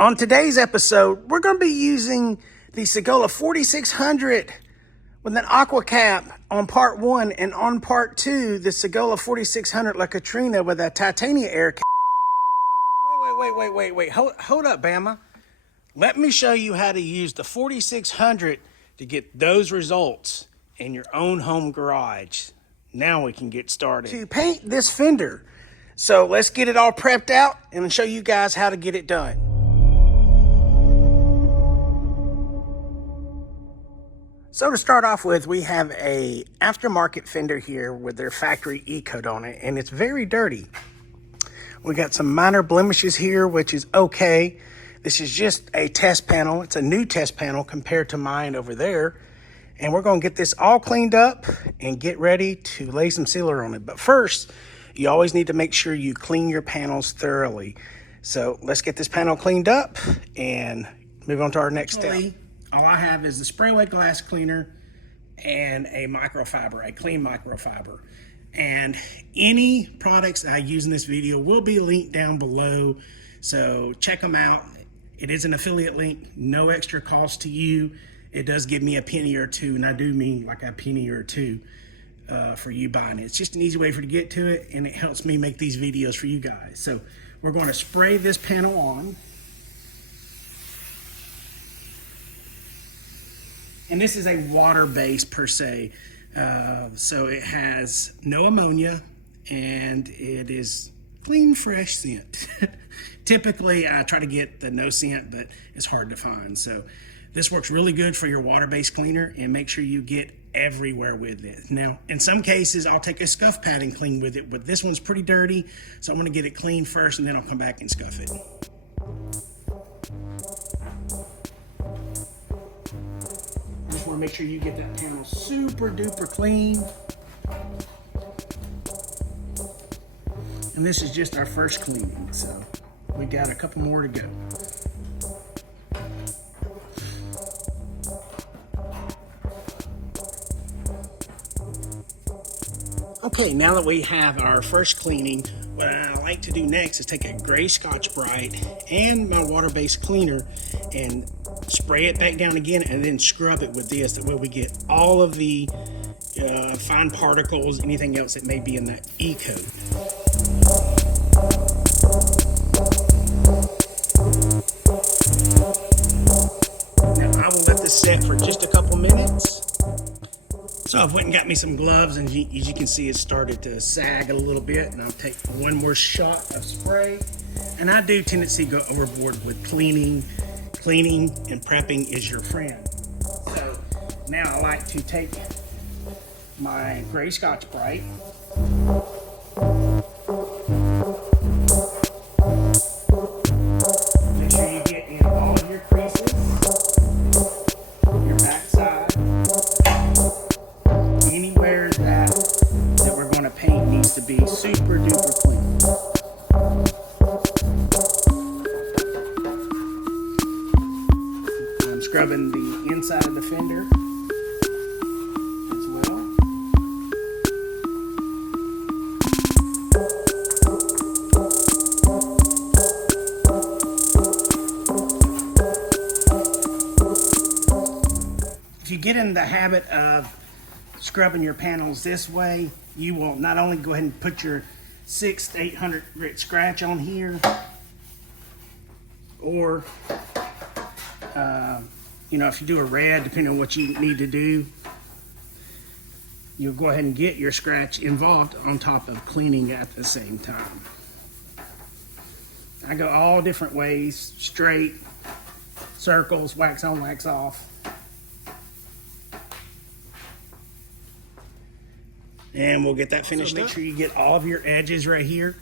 On today's episode, we're going to be using the Sagola 4600 with an aqua cap on part 1, and on part 2, the Sagola 4600 La Katrina with a titanium air cap. Wait. Hold up, Bama. Let me show you how to use the 4600 to get those results in your own home garage. Now we can get started. To paint this fender. So let's get it all prepped out and show you guys how to get it done. So to start off with, we have a aftermarket fender here with their factory E-coat on it, and it's very dirty. We got some minor blemishes here, which is okay. This is just a test panel. It's a new test panel compared to mine over there. And we're gonna get this all cleaned up and get ready to lay some sealer on it. But first, you always need to make sure you clean your panels thoroughly. So let's get this panel cleaned up and move on to our next step. All I have is the spray weight glass cleaner and a microfiber, a clean microfiber. And any products I use in this video will be linked down below, so check them out. It is an affiliate link, no extra cost to you. It does give me a penny or two, and I do mean like a penny or two for you buying it. It's just an easy way for you to get to it, and it helps me make these videos for you guys. So we're going to spray this panel on. And this is a water base per se. So it has no ammonia and it is clean, fresh scent. Typically I try to get the no scent, but it's hard to find. So this works really good for your water-based cleaner, and make sure you get everywhere with it. Now, in some cases I'll take a scuff pad and clean with it, but this one's pretty dirty. So I'm gonna get it clean first and then I'll come back and scuff it. Want to make sure you get that panel super duper clean. And this is just our first cleaning, so we got a couple more to go. Okay, now that we have our first cleaning, what I like to do next is take a gray Scotch-Brite and my water-based cleaner and spray it back down again, and then scrub it with this. That way we get all of the fine particles, anything else that may be in that E-coat. Now I will let this set for just a couple minutes. So I've went and got me some gloves, and as you can see, it started to sag a little bit, and I'll take one more shot of spray. And I do tendency to go overboard with cleaning. Cleaning and prepping is your friend. So now I like to take my gray Scotch-Brite. Make sure you get in all of your creases, your backside, anywhere that we're going to paint needs to be super duper clean. Scrubbing the inside of the fender as well. If you get in the habit of scrubbing your panels this way, you will not only go ahead and put your 600 to 800 grit scratch on here, or you know, if you do a red, depending on what you need to do, you'll go ahead and get your scratch involved on top of cleaning at the same time. I go all different ways: straight, circles, wax on, wax off. And we'll get that finished up. Make sure you get all of your edges right here.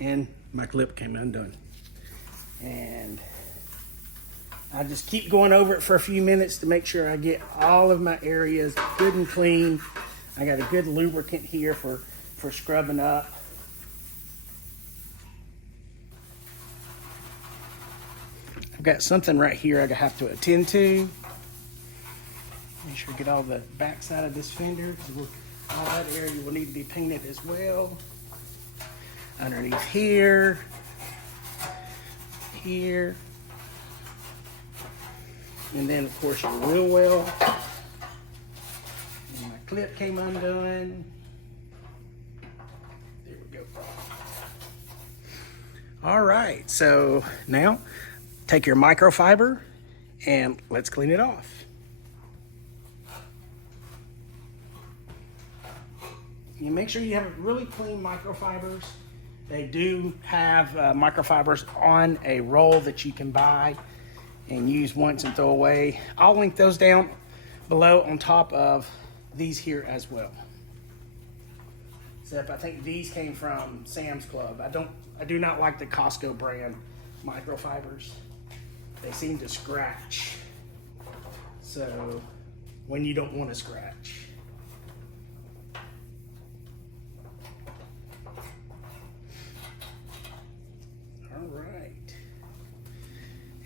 And my clip came undone. And I just keep going over it for a few minutes to make sure I get all of my areas good and clean. I got a good lubricant here for scrubbing up. I've got something right here I have to attend to. Make sure to get all the back side of this fender, because All that area will need to be painted as well. Underneath here, here, and then of course your wheel well. And my clip came undone. There we go. All right, so now take your microfiber and let's clean it off. You make sure you have really clean microfibers. They do have microfibers on a roll that you can buy and use once and throw away. I'll link those down below on top of these here as well. Except I think these came from Sam's Club. I do not like the Costco brand microfibers. They seem to scratch. So when you don't want to scratch.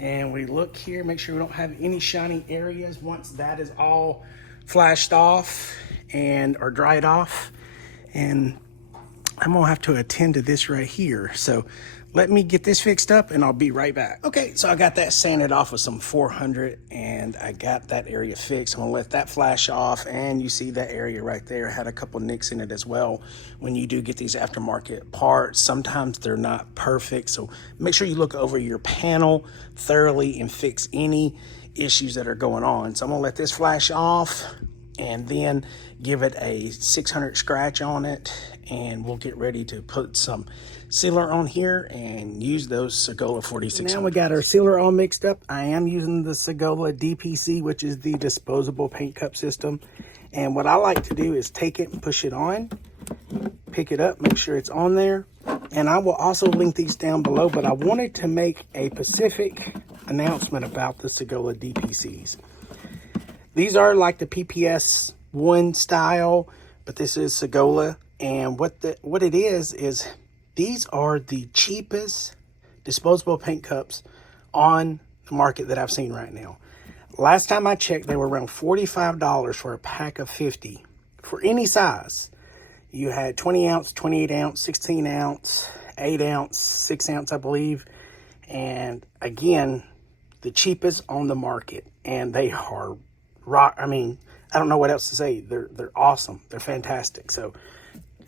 And we look here, make sure we don't have any shiny areas. Once that is all flashed off and or dried off, and I'm gonna have to attend to this right here. So let me get this fixed up and I'll be right back. Okay, so I got that sanded off with some 400 and I got that area fixed. I'm gonna let that flash off, and you see that area right there had a couple nicks in it as well. When you do get these aftermarket parts, sometimes they're not perfect. So make sure you look over your panel thoroughly and fix any issues that are going on. So I'm gonna let this flash off and then give it a 600 scratch on it, and we'll get ready to put some sealer on here and use those Sagola 4600. Now we got our sealer all mixed up. I am using the Sagola DPC, which is the disposable paint cup system. And what I like to do is take it and push it on, pick it up, make sure it's on there. And I will also link these down below, but I wanted to make a specific announcement about the Sagola DPCs. These are like the PPS 1 style, but this is Sagola. And what it is these are the cheapest disposable paint cups on the market that I've seen right now. Last time I checked, they were around $45 for a pack of 50 for any size. You had 20 ounce, 28 ounce, 16 ounce, 8 ounce, 6 ounce, I believe. And again, the cheapest on the market. And they are I mean, I don't know what else to say. They're awesome. They're fantastic. So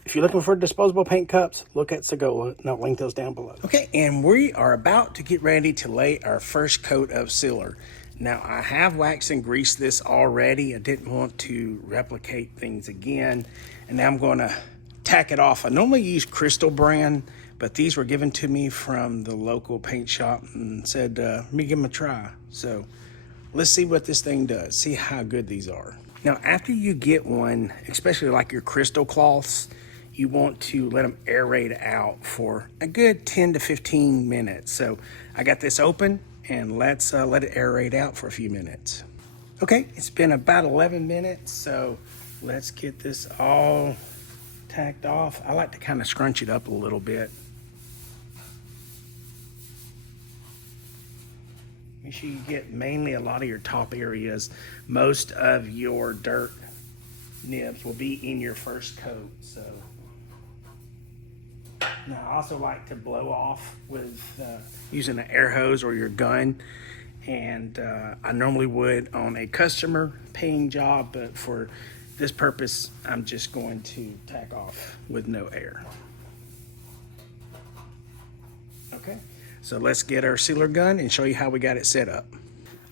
if you're looking for disposable paint cups, look at Sagola, and I'll link those down below. Okay, and we are about to get ready to lay our first coat of sealer. Now, I have waxed and greased this already. I didn't want to replicate things again, and now I'm going to tack it off. I normally use Crystal brand, but these were given to me from the local paint shop and said, let me give them a try. So let's see what this thing does, see how good these are. Now, after you get one, especially like your crystal cloths, you want to let them aerate out for a good 10 to 15 minutes. So I got this open, and let's let it aerate out for a few minutes. Okay, it's been about 11 minutes, so let's get this all tacked off. I like to kind of scrunch it up a little bit. Make sure you get mainly a lot of your top areas. Most of your dirt nibs will be in your first coat. So now I also like to blow off with using an air hose or your gun. And I normally would on a customer paying job, but for this purpose, I'm just going to tack off with no air. Okay. So let's get our sealer gun and show you how we got it set up.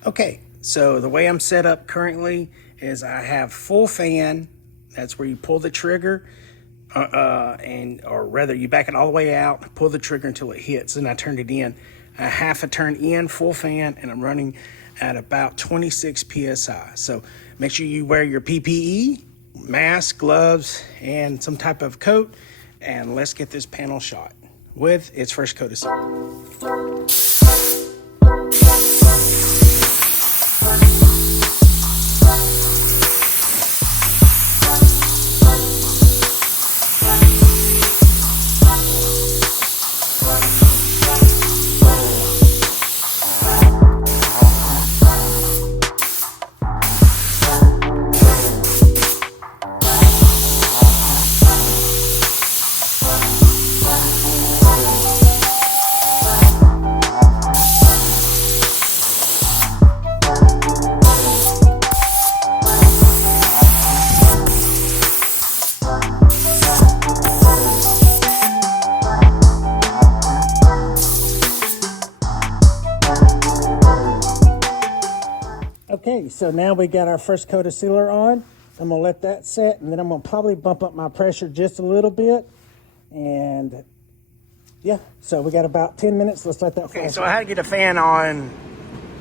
Okay, so the way I'm set up currently is I have full fan. That's where you pull the trigger, or rather you back it all the way out, pull the trigger until it hits, and I turned it in. A half a turn in, full fan, and I'm running at about 26 PSI. So make sure you wear your PPE, mask, gloves, and some type of coat, and let's get this panel shot with its first coat of sealer. Okay, so now we got our first coat of sealer on. I'm gonna let that set, and then I'm gonna probably bump up my pressure just a little bit. And yeah, so we got about 10 minutes. Let's let that Okay, so I had to get a fan on,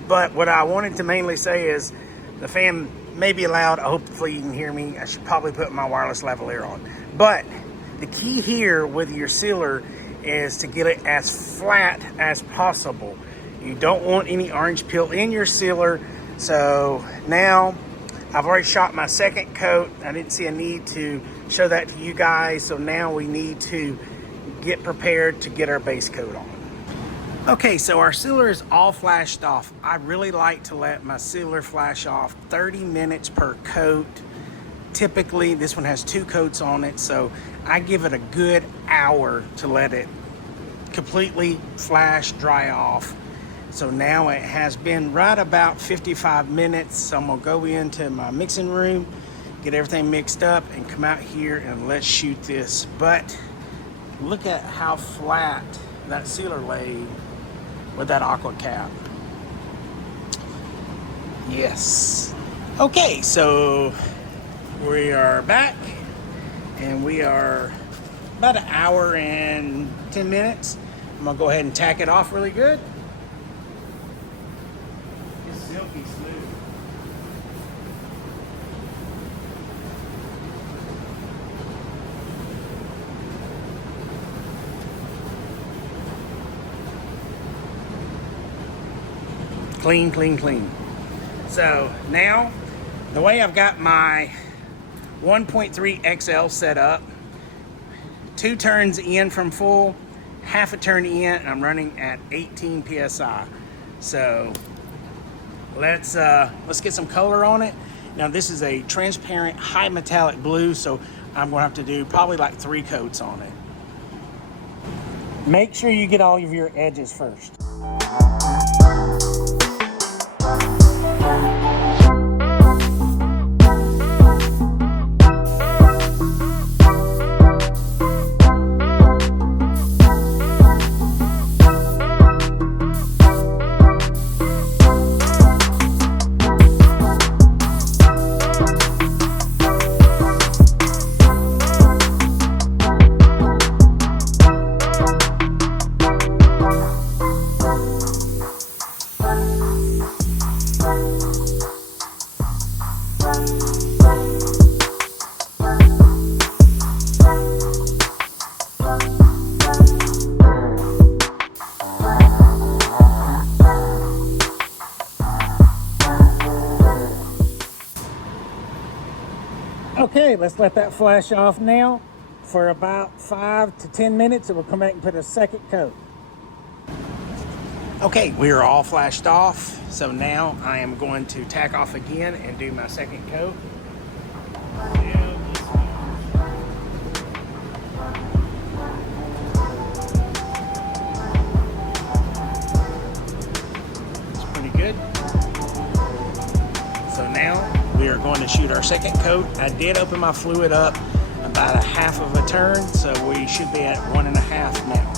but what I wanted to mainly say is the fan may be loud. Hopefully you can hear me. I should probably put my wireless lavalier on. But the key here with your sealer is to get it as flat as possible. You don't want any orange peel in your sealer. So now I've already shot my second coat. I didn't see a need to show that to you guys. So now we need to get prepared to get our base coat on. Okay, so our sealer is all flashed off. I really like to let my sealer flash off 30 minutes per coat. Typically, this one has 2 coats on it, so I give it a good hour to let it completely flash dry off. So now it has been right about 55 minutes. So I'm gonna go into my mixing room, get everything mixed up, and come out here and let's shoot this. But look at how flat that sealer laid with that aqua cap. Yes. Okay, so we are back, and we are about an hour and 10 minutes. I'm gonna go ahead and tack it off really good. It's silky smooth. Clean, clean, clean. So now, the way I've got my 1.3 XL set up, 2 turns in from full, half a turn in, and I'm running at 18 PSI. So let's get some color on it. Now this is a transparent high metallic blue, so I'm gonna have to do probably like 3 coats on it. Make sure you get all of your edges first. Okay, let's let that flash off now for about 5 to 10 minutes, and we'll come back and put a second coat. Okay, we are all flashed off, so now I am going to tack off again and do my second coat. It's pretty good. So now we are going to shoot our second coat. I did open my fluid up about a half of a turn, so we should be at 1.5 now.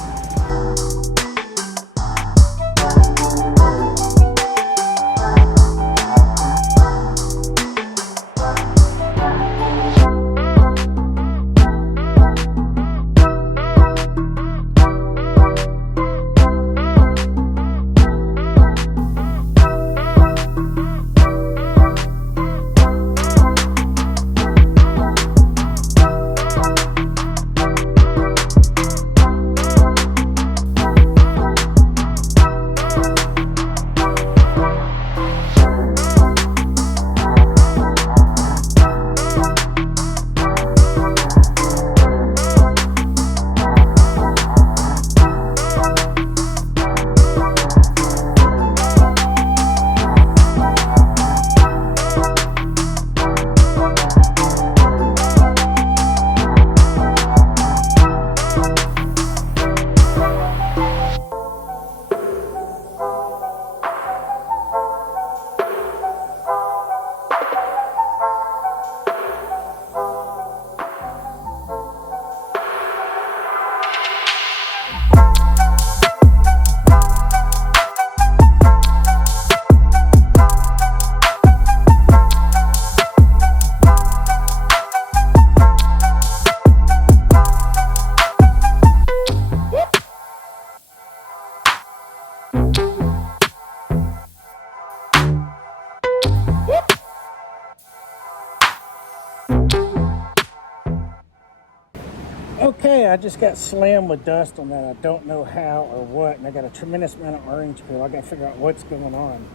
Okay, I just got slammed with dust on that. I don't know how or what, and I got a tremendous amount of orange peel. I got to figure out what's going on.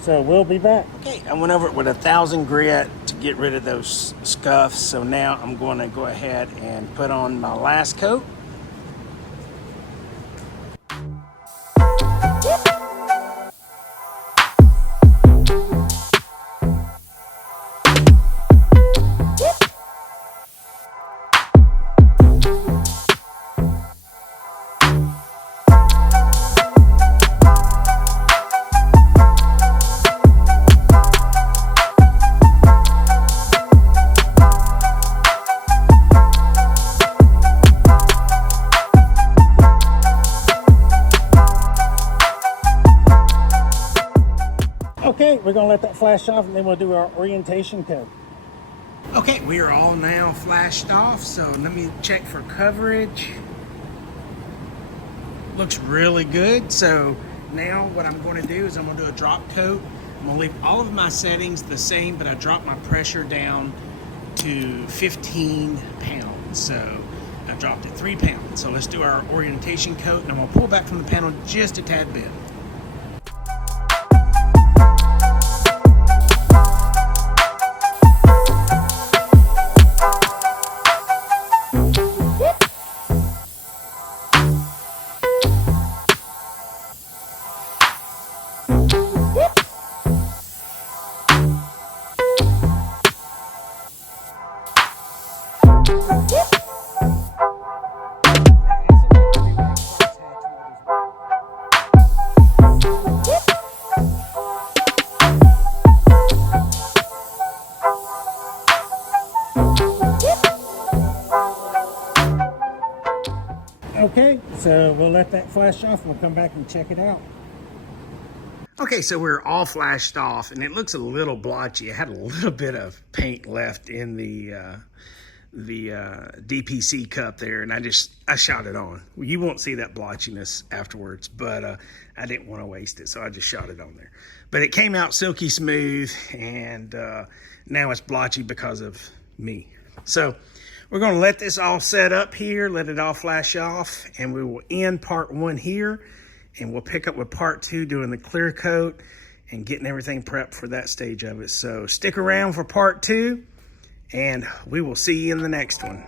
So we'll be back. Okay, I went over it with 1,000 grit to get rid of those scuffs. So now I'm going to go ahead and put on my last coat. Okay, we're gonna let that flash off and then we'll do our orientation coat. Okay, we are all now flashed off, so let me check for coverage. Looks really good. So now what I'm going to do is I'm going to do a drop coat. I'm going to leave all of my settings the same, but I dropped my pressure down to 15 pounds. So I dropped it 3 pounds. So let's do our orientation coat, and I'm going to pull back from the panel just a tad bit. Okay, so we'll let that flash off and we'll come back and check it out. Okay, so we're all flashed off and it looks a little blotchy. I had a little bit of paint left in the DPC cup there, and I shot it on. You won't see that blotchiness afterwards, but I didn't want to waste it, so I just shot it on there. But it came out silky smooth, and now it's blotchy because of me. So we're going to let this all set up here, let it all flash off, and we will end part 1 here, and we'll pick up with part 2 doing the clear coat and getting everything prepped for that stage of it. So stick around for part 2, and we will see you in the next one.